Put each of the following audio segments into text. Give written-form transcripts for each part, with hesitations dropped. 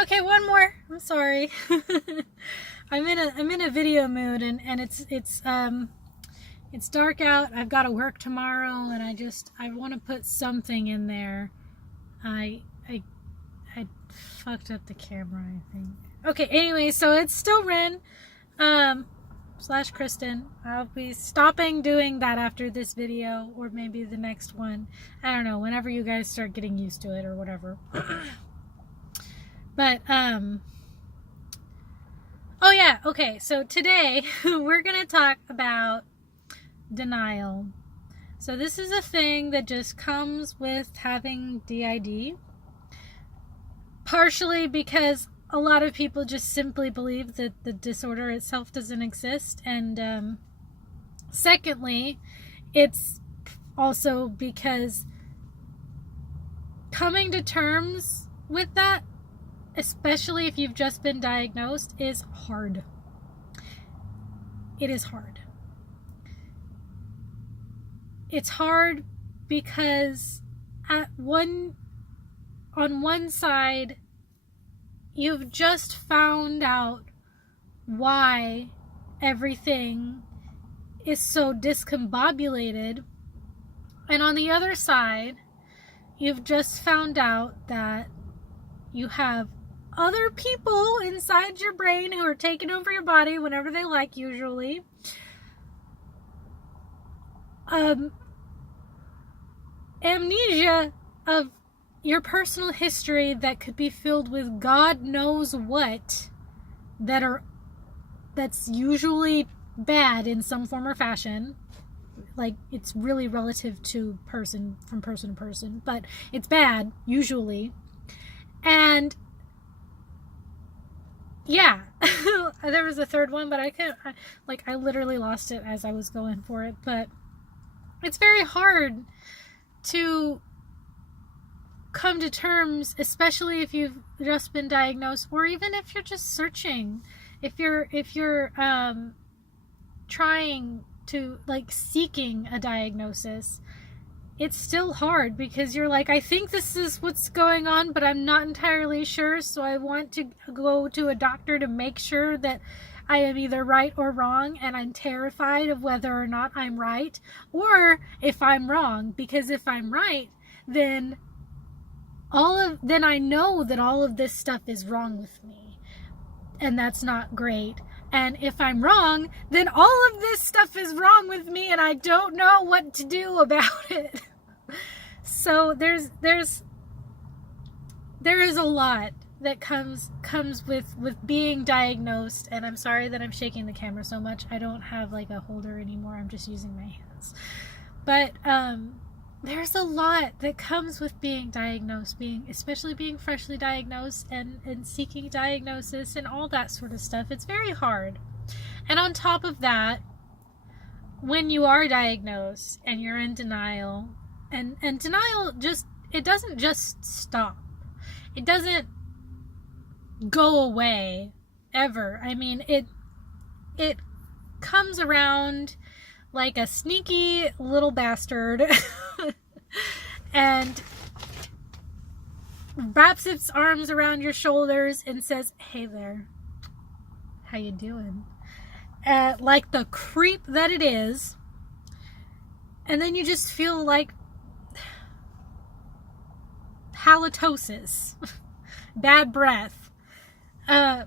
Okay, one more. I'm sorry. I'm in a video mood, and it's dark out. I've got to work tomorrow, and I want to put something in there. I fucked up the camera, I think. Okay, anyway, so it's still Ren, slash Kristen. I'll be stopping doing that after this video, or maybe the next one. I don't know, whenever you guys start getting used to it or whatever. But, oh yeah, okay, so today we're gonna talk about denial. So this is a thing that just comes with having DID. Partially because a lot of people just simply believe that the disorder itself doesn't exist. And secondly, it's also because coming to terms with that, especially if you've just been diagnosed, is hard. It is hard. It's hard because on one side, you've just found out why everything is so discombobulated, and on the other side, you've just found out that you have other people inside your brain who are taking over your body whenever they like, usually. Amnesia of your personal history that could be filled with God knows what, that's usually bad in some form or fashion. Like, it's really relative to person to person, but it's bad usually. And yeah, there was a third one, but I literally lost it as I was going for it. But it's very hard to come to terms, especially if you've just been diagnosed, or even if you're just searching, if you're trying to, like, seeking a diagnosis. It's still hard because you're like, I think this is what's going on, but I'm not entirely sure, so I want to go to a doctor to make sure that I am either right or wrong, and I'm terrified of whether or not I'm right, or if I'm wrong, because if I'm right, then I know that all of this stuff is wrong with me, and that's not great. And if I'm wrong, then all of this stuff is wrong with me, and I don't know what to do about it. So there is a lot that comes with being diagnosed, and I'm sorry that I'm shaking the camera so much. I don't have like a holder anymore. I'm just using my hands. But there's a lot that comes with being diagnosed, especially being freshly diagnosed and seeking diagnosis and all that sort of stuff. It's very hard. And on top of that, when you are diagnosed and you're in denial, and denial it doesn't just stop. It doesn't go away ever. I mean, it comes around like a sneaky little bastard and wraps its arms around your shoulders and says, hey there, how you doing? Like the creep that it is. And then you just feel like halitosis, bad breath. Denial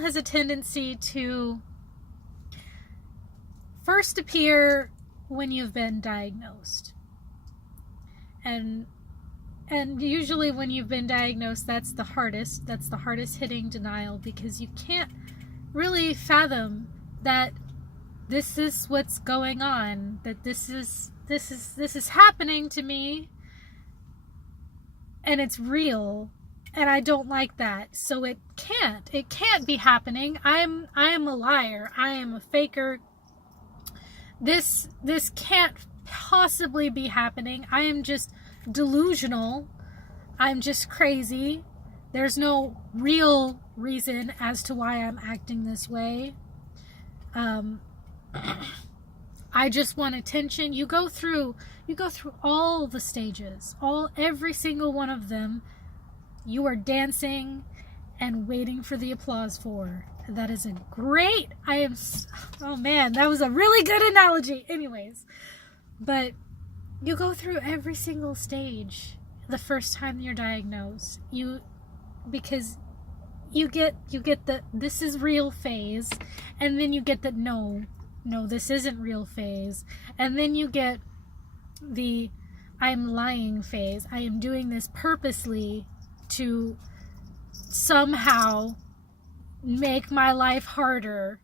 has a tendency to first appear when you've been diagnosed. And usually when you've been diagnosed, that's the hardest hitting denial, because you can't really fathom that this is what's going on, that this is happening to me, and it's real, and I don't like that. So it can't be happening. I am a liar. I am a faker. This can't possibly be happening. I am just delusional. I'm just crazy. There's no real reason as to why I'm acting this way. I just want attention. You go through all the stages, every single one of them you are dancing and waiting for the applause for. That is a great, oh man, that was a really good analogy. Anyways, but you go through every single stage the first time you're diagnosed. Because you get the this is real phase, and then you get the no, this isn't real phase, and then you get the I'm lying phase. I am doing this purposely to somehow make my life harder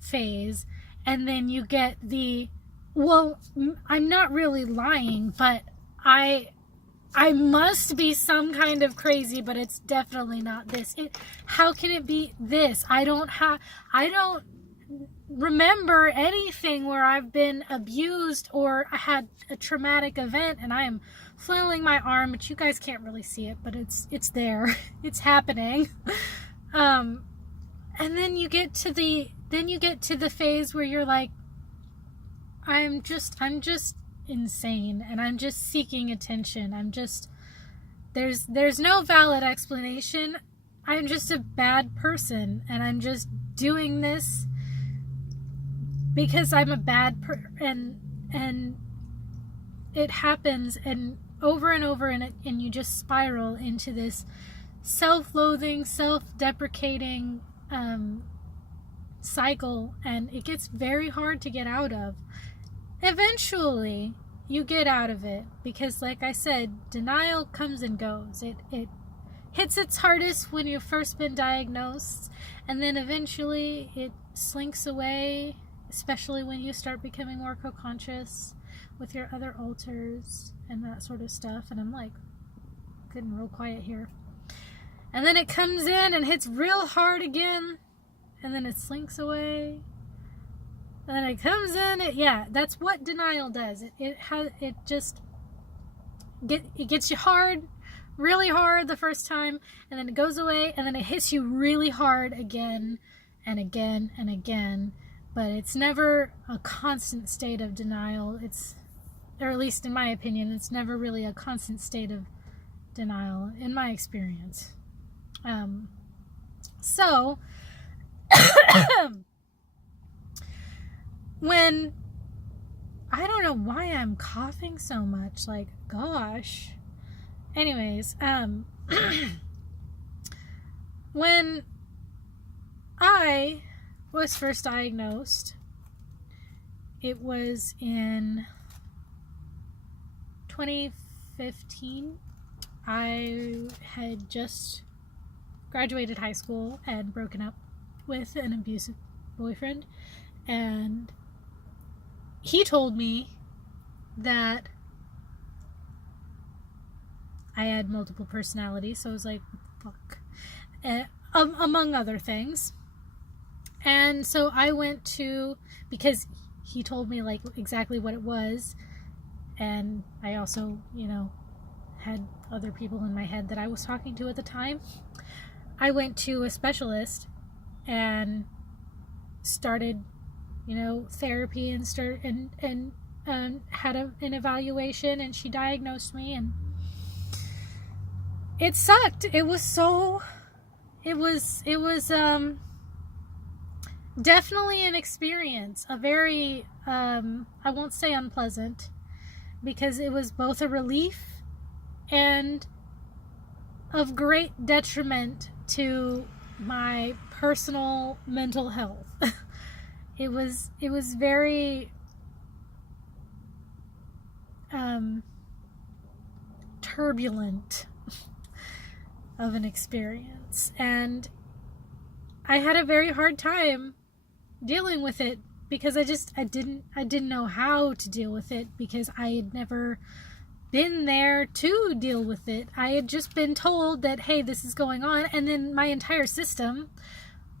phase, and then you get the well, I'm not really lying, but I must be some kind of crazy, but it's definitely not this. How can it be this? I don't remember anything where I've been abused or I had a traumatic event, and I am flailing my arm, but you guys can't really see it, but it's there. It's happening. And then you get to the phase where you're like, I'm just insane, and I'm just seeking attention. There's no valid explanation. I'm just a bad person, and I'm just doing this because I'm a bad and it happens, and over and over, and you just spiral into this self-loathing, self-deprecating cycle, and it gets very hard to get out of. Eventually, you get out of it because, like I said, denial comes and goes. It hits its hardest when you've first been diagnosed, and then eventually it slinks away, especially when you start becoming more co-conscious with your other alters and that sort of stuff. And I'm like, getting real quiet here. And then it comes in and hits real hard again, and then it slinks away. And then it comes in, that's what denial does. It gets you hard, really hard the first time, and then it goes away, and then it hits you really hard again and again and again. But it's never a constant state of denial. Or at least in my opinion, it's never really a constant state of denial in my experience. So when, I don't know why I'm coughing so much, like, gosh. Anyways, when I was first diagnosed, it was in 2015. I had just graduated high school and broken up with an abusive boyfriend, and he told me that I had multiple personalities. So I was like, fuck, among other things. And so I went to, because he told me like exactly what it was, and I also, had other people in my head that I was talking to at the time. I went to a specialist and started, therapy, and had an evaluation, and she diagnosed me, and it sucked. It was definitely an experience, a very, I won't say unpleasant, because it was both a relief and of great detriment to my personal mental health. It was very turbulent of an experience, and I had a very hard time dealing with it because I didn't know how to deal with it, because I had never been there to deal with it. I had just been told that, hey, this is going on, and then my entire system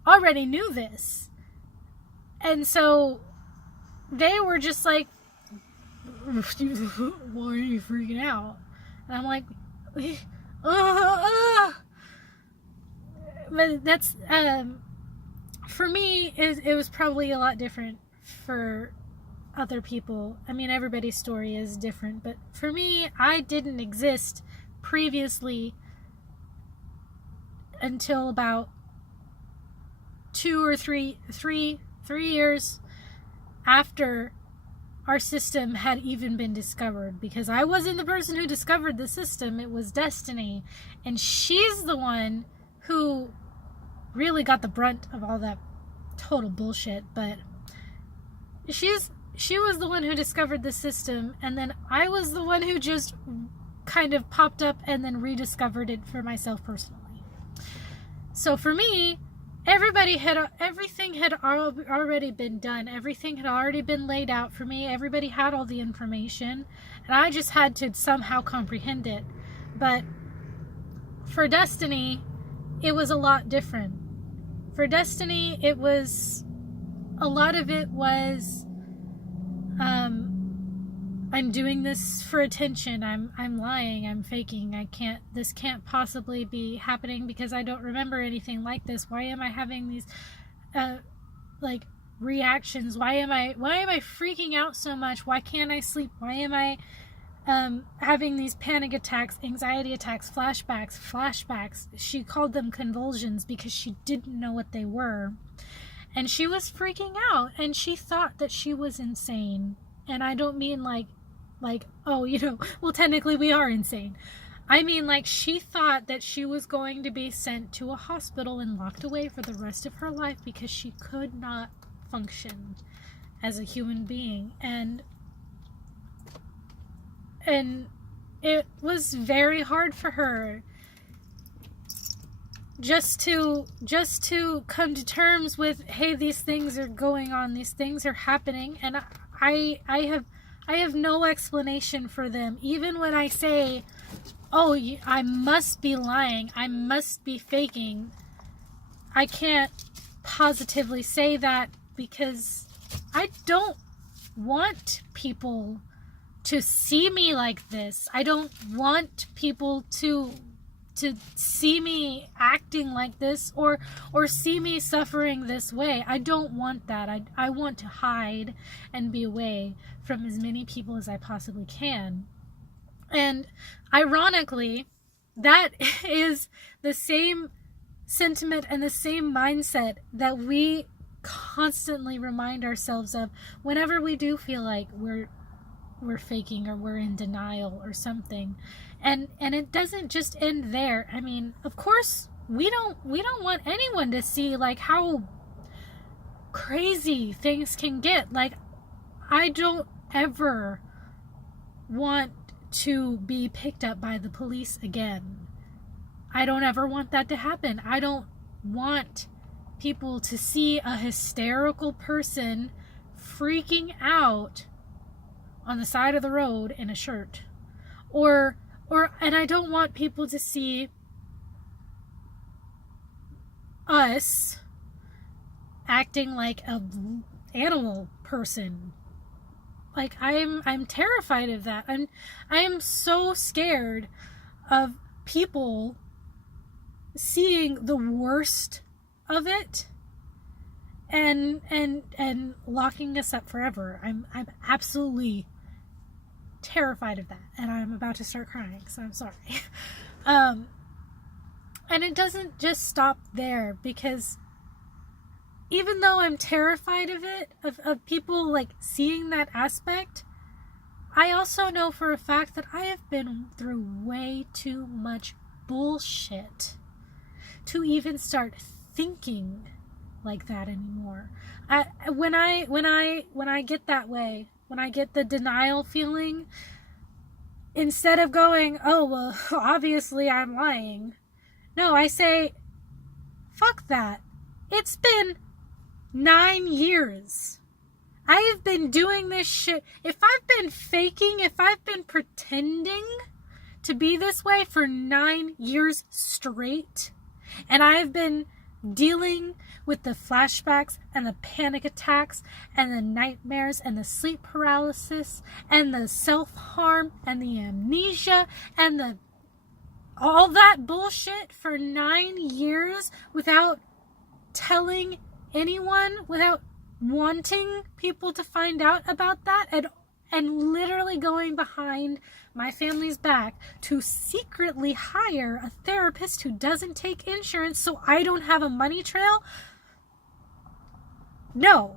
already knew this. And so they were just like, why are you freaking out? And I'm like, But that's, for me, it was probably a lot different for other people. I mean, everybody's story is different, but for me, I didn't exist previously until about 3 years after our system had even been discovered, because I wasn't the person who discovered the system, it was Destiny, and she's the one who really got the brunt of all that total bullshit. But she was the one who discovered the system, and then I was the one who just kind of popped up and then rediscovered it for myself personally. So for me, everything had already been done. Everything had already been laid out for me. Everybody had all the information, and I just had to somehow comprehend it. But for Destiny, it was a lot different. For Destiny, it was, a lot of it was, I'm doing this for attention. I'm lying. I'm faking. This can't possibly be happening because I don't remember anything like this. Why am I having these, reactions? Why am I freaking out so much? Why can't I sleep? Why am I, having these panic attacks, anxiety attacks, flashbacks? She called them convulsions because she didn't know what they were. And she was freaking out, and she thought that she was insane. And I don't mean like, oh, well, technically we are insane. I mean, like, she thought that she was going to be sent to a hospital and locked away for the rest of her life because she could not function as a human being. And it was very hard for her just to come to terms with, hey, these things are going on, these things are happening, and I have no explanation for them. Even when I say, oh, I must be lying, I must be faking, I can't positively say that because I don't want people to see me like this. I don't want people to see me acting like this or see me suffering this way. I don't want that. I want to hide and be away from as many people as I possibly can. And ironically, that is the same sentiment and the same mindset that we constantly remind ourselves of whenever we do feel like we're faking or we're in denial or something. And it doesn't just end there. I mean, of course, we don't want anyone to see like how crazy things can get. Like, I don't ever want to be picked up by the police again. I don't ever want that to happen. I don't want people to see a hysterical person freaking out on the side of the road in a shirt. And I don't want people to see us acting like an animal person. Like, I'm terrified of that. I am so scared of people seeing the worst of it and locking us up forever. I'm absolutely terrified of that, and I'm about to start crying, so I'm sorry. And it doesn't just stop there, because even though I'm terrified of it, of people like seeing that aspect, I also know for a fact that I have been through way too much bullshit to even start thinking like that anymore. When I get that way, when I get the denial feeling, instead of going, oh, well, obviously I'm lying, no, I say, fuck that. It's been 9 years. I have been doing this shit. If I've been faking, if I've been pretending to be this way for 9 years straight, and I've been dealing with the flashbacks and the panic attacks and the nightmares and the sleep paralysis and the self-harm and the amnesia and all that bullshit for 9 years without telling anyone, without wanting people to find out about that, and literally going behind my family's back to secretly hire a therapist who doesn't take insurance so I don't have a money trail? No,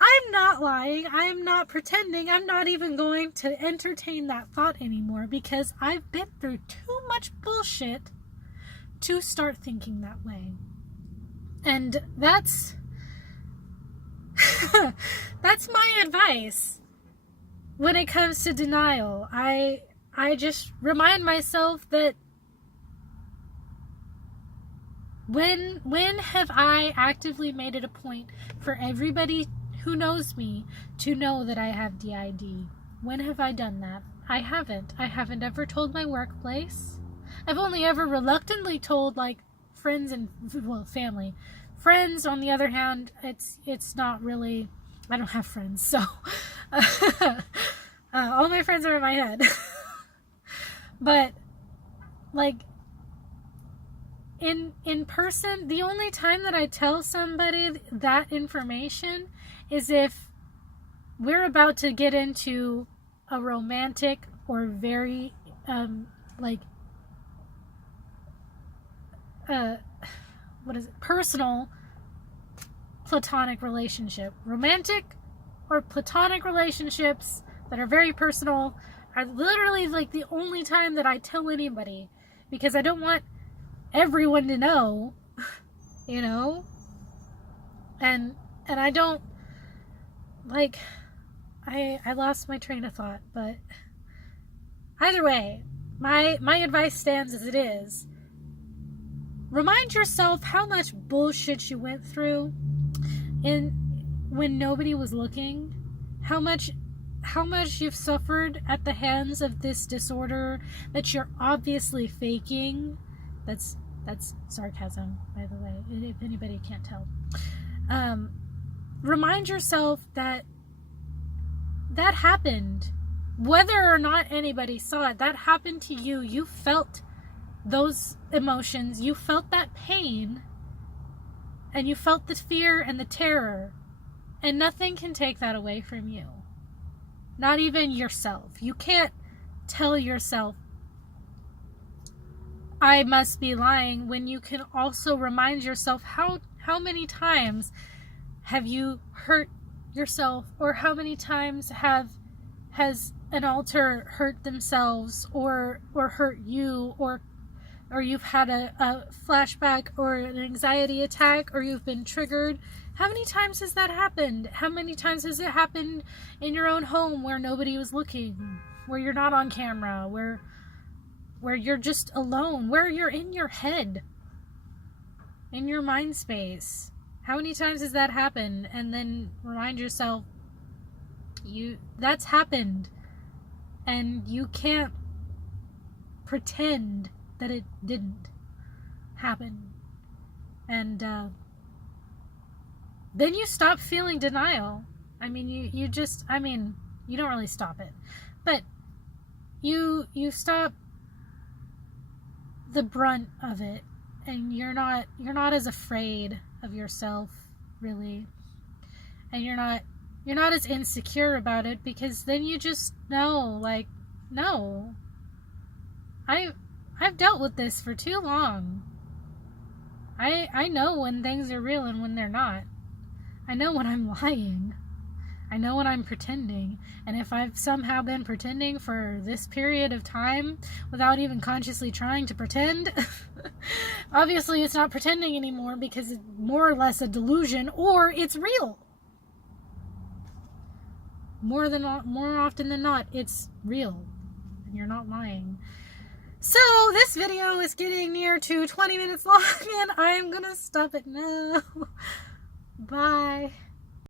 I'm not lying. I am not pretending. I'm not even going to entertain that thought anymore because I've been through too much bullshit to start thinking that way. And that's that's my advice when it comes to denial. I just remind myself that when have I actively made it a point for everybody who knows me to know that I have DID? When have I done that? I haven't. I haven't ever told my workplace. I've only ever reluctantly told, like, friends and, well, family. Friends, on the other hand, it's not really, I don't have friends, so all my friends are in my head. But, like, in person, the only time that I tell somebody that information is if we're about to get into a romantic or very personal platonic relationship. Romantic or platonic relationships that are very personal are literally like the only time that I tell anybody, because I don't want everyone to know, you know? And I don't, like, I lost my train of thought, but either way, my advice stands as it is. Remind yourself how much bullshit you went through when nobody was looking, how much you've suffered at the hands of this disorder that you're obviously faking. That's sarcasm, by the way, if anybody can't tell. Remind yourself that happened. Whether or not anybody saw it, that happened to you. You felt those emotions. You felt that pain. And you felt the fear and the terror. And nothing can take that away from you. Not even yourself. You can't tell yourself, I must be lying, when you can also remind yourself how many times have you hurt yourself, or how many times has an alter hurt themselves or hurt you, or you've had a flashback or an anxiety attack, or you've been triggered. How many times has that happened? How many times has it happened in your own home where nobody was looking, where you're not on camera, where you're just alone, where you're in your head, in your mind space? How many times has that happened? And then remind yourself, that's happened, and you can't pretend that it didn't happen. And then you stop feeling denial. I mean, you don't really stop it, but you stop the brunt of it, and you're not as afraid of yourself, really, and you're not as insecure about it, because then you just know, like, no, I've dealt with this for too long. I know when things are real and when they're not. I know when I'm lying. I know when I'm pretending. And if I've somehow been pretending for this period of time without even consciously trying to pretend, obviously it's not pretending anymore, because it's more or less a delusion, or it's real. More often than not, it's real. And you're not lying. So this video is getting near to 20 minutes long, and I'm gonna stop it now. Bye.